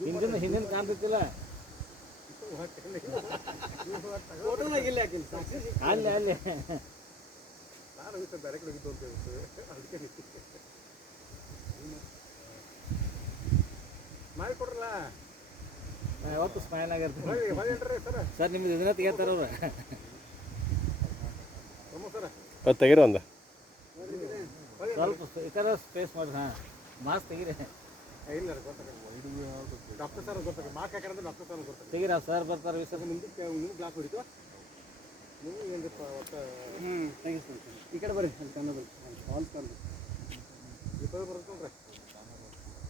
ಹಿಂದಿನ ಕಾಣ್ತಿಲ್ಲ ಅಲ್ಲಿ ಅಲ್ಲಿ ಮಾಡಿಕೊಡ್ರಲ್ಲ ಯಾವತ್ತು ಸ್ಮೈಲ್ ಆಗಿರ್ತೀನಿ ಸರ್ ನಿಮ್ದು ಇದನ್ನ ತೆಗಿತಾರ ಅವ್ರು ತೆಗಿರೋ ಅಂದ ಸ್ವಲ್ಪ ಈ ಥರ ಸ್ಪೇಸ್ ಮಾಡ್ರಿ ಹಾಂ ಮಾಸ್ಕ್ ತೆಗೀರಿ ಇಲ್ಲ ಡಾಕ್ಟರ್ ಸರ್ ಗೊತ್ತಾಗ ಮಾರ್ಕ್ ಹಾಕಿದ್ರೆ ಡಾಕ್ಟರ್ ಸರ್ ಗೊತ್ತಾಗ ತೆಗೀರಿ ಸರ್ ಬರ್ತಾರೆ ಸರ್ ನಿಮ್ಗೆ ಗ್ಲಾಸ್ ಹೊಡಿತು ನೀವು ಏನಪ್ಪ ಒಟ್ಟು ತೆಗಿಸ್ತೀನಿ ಈ ಕಡೆ ಬರ್ರಿ ಅಲ್ಲಿ ಕಣ್ಣು ಬರ್ರಿ ಫಾಲ್ಸ್ ಕಾಣು ಈ ಕಡೆ ಬರುತ್ತೆ ನೋಡ್ರಿ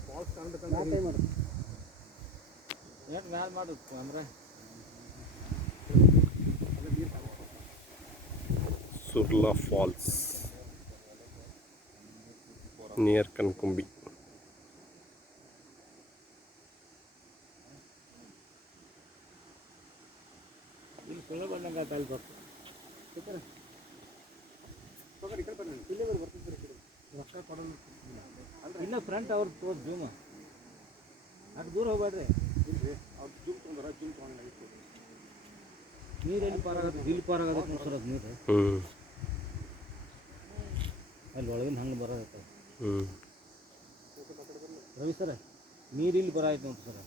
ಫಾಲ್ಸ್ ಕಾಣ್ಬೇಕಂದ್ರೆ ಮಾಡಿ ಎಷ್ಟು ಮ್ಯಾಲೆ ಮಾಡೋದು ಅಂದ್ರೆ ಸುರ್ಲಾ ಫಾಲ್ಸ್ ನಿಯರ್ ಕನ್ಕುಂಬಿ. ಇಲ್ಲಿ ಸುಳ್ಳು ಬಂದಂಗೆ ಅಲ್ಲಿ ಬರ್ತದೆ ಇಲ್ಲ ಫ್ರಂಟ್ ಅವ್ರು ತೋರ್ಸಿ ಜೂಮ್ ಅದು ದೂರ ಹೋಗ್ಬೇಡ್ರಿ ನೀರು ಎಲ್ಲಿ ಪಾರಾಗತ್ತೆ ಇಲ್ಲಿ ಪಾರಾಗತ್ತೆ ನೋಡಿ ಸರ್ ಅದು ನೀರು ಅಲ್ಲಿ ಒಳಗಿನ ಹಂಗೆ ಬರೋದೈತೆ ರವಿ ಸರ ನೀರು ಇಲ್ಲಿ ಬರಾಯ್ತು ನೋಡಿ ಸರ್